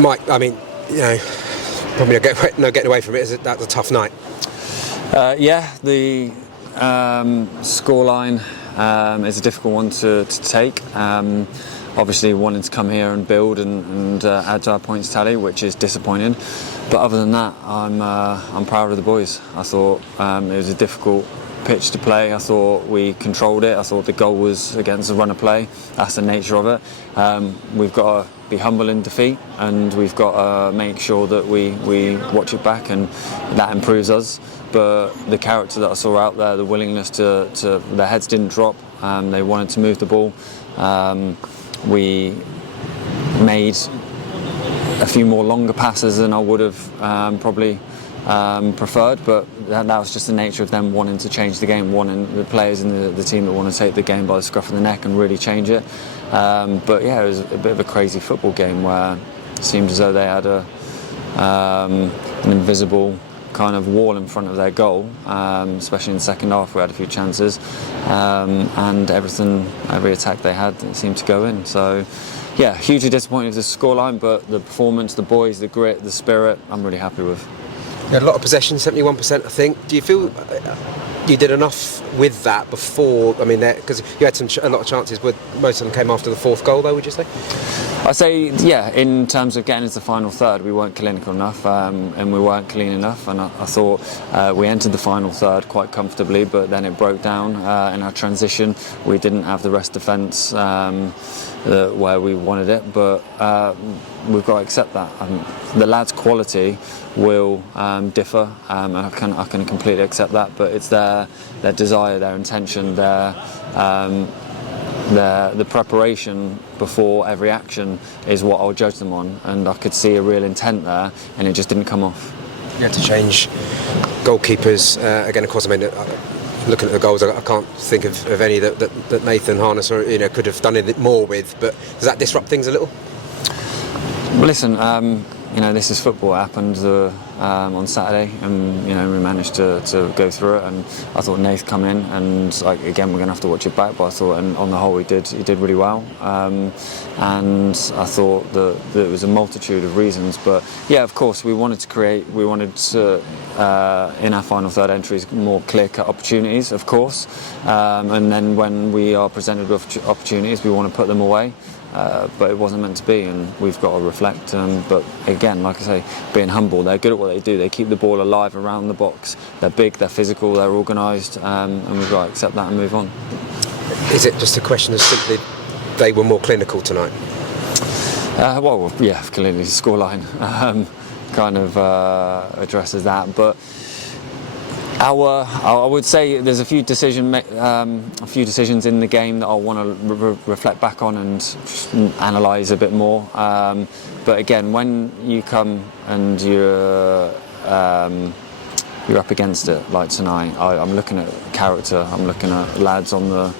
Mike, I mean, probably no getting away from it. That's a tough night. The scoreline is a difficult one to take. Obviously wanting to come here and build and add to our points tally, which is disappointing. But other than that, I'm proud of the boys. I thought it was a difficult pitch to play. I thought we controlled it. I thought the goal was against the run of play. That's the nature of it. We've got to be humble in defeat, and we've got to make sure that we watch it back, and that improves us. But the character that I saw out there, the willingness to their heads didn't drop. They wanted to move the ball. We made a few more longer passes than I would have probably preferred, but that was just the nature of them wanting to change the game, wanting the players in the team that want to take the game by the scruff of the neck and really change it. But yeah, it was a bit of a crazy football game where it seemed as though they had an invisible kind of wall in front of their goal, especially in the second half. We had a few chances, and every attack they had, it seemed to go in. So yeah, hugely disappointed with the scoreline, but the performance, the boys, the grit, the spirit, I'm really happy with. You had a lot of possession, 71%, I think. Do you feel you did enough with that before? I mean, because you had a lot of chances, but most of them came after the fourth goal, though, would you say? I say, yeah, in terms of getting into the final third, we weren't clinical enough, and we weren't clean enough. And I thought we entered the final third quite comfortably, but then it broke down in our transition. We didn't have the rest defence where we wanted it, but we've got to accept that. The lads' quality will differ, and I can completely accept that. But it's their desire, their intention, the preparation before every action is what I'll judge them on, and I could see a real intent there, and it just didn't come off. You had to change goalkeepers again. Of course, I mean, looking at the goals, I can't think of any that Nathan Harness could have done it more with. But does that disrupt things a little? Well, listen, this is football. It happened on Saturday, and we managed to go through it. And I thought Nath come in, and again, we're going to have to watch it back. But I thought, and on the whole, he did really well. And I thought that there was a multitude of reasons. But yeah, of course, we wanted to in our final third entries, more clear-cut opportunities, of course. And then when we are presented with opportunities, we want to put them away. But it wasn't meant to be, and we've got to reflect. But again, like I say, being humble, they're good at what they do. They keep the ball alive around the box. They're big, they're physical, they're organised, and we've got to accept that and move on. Is it just a question of simply they were more clinical tonight? Well, yeah, clearly the scoreline kind of addresses that, but. I would say there's a few decisions in the game that I want to reflect back on and analyse a bit more. But again, when you come and you're up against it like tonight, I'm looking at character. I'm looking at lads on the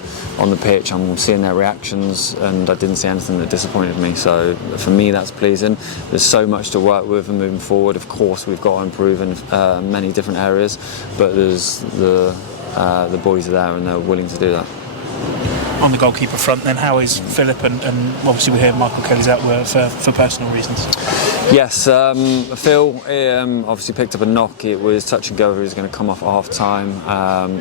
pitch. I'm seeing their reactions, and I didn't see anything that disappointed me. So for me, that's pleasing. There's so much to work with and moving forward. Of course, we've got to improve in many different areas, but there's the boys are there and they're willing to do that. On the goalkeeper front, then, how is Philip? And obviously we hear Michael Kelly's out for personal reasons. Yes, Phil obviously picked up a knock. It was touch and go. He was going to come off at half time.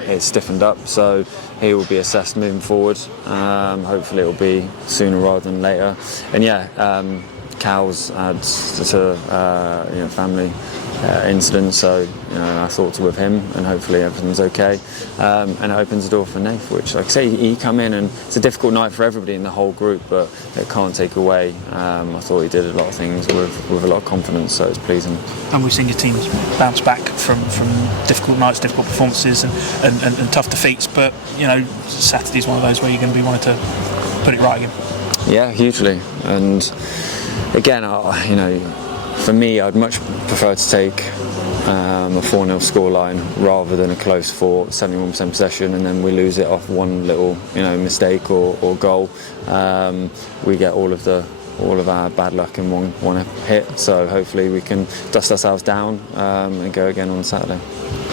It stiffened up, so he will be assessed moving forward. Hopefully it will be sooner rather than later. And yeah, Cal's had a family incident, so I thought with him, and hopefully everything's okay, and it opens the door for Nath, which, like I say, he come in, and it's a difficult night for everybody in the whole group, but it can't take away. I thought he did a lot of things with a lot of confidence, so it's pleasing. And we've seen your teams bounce back from difficult nights, difficult performances, and tough defeats, but Saturday's one of those where you're going to be wanting to put it right again. Yeah, hugely. And again, for me, I'd much prefer to take a 4-0 scoreline rather than a close 71% possession, and then we lose it off one little mistake or goal. We get all of our bad luck in one hit. So hopefully we can dust ourselves down and go again on Saturday.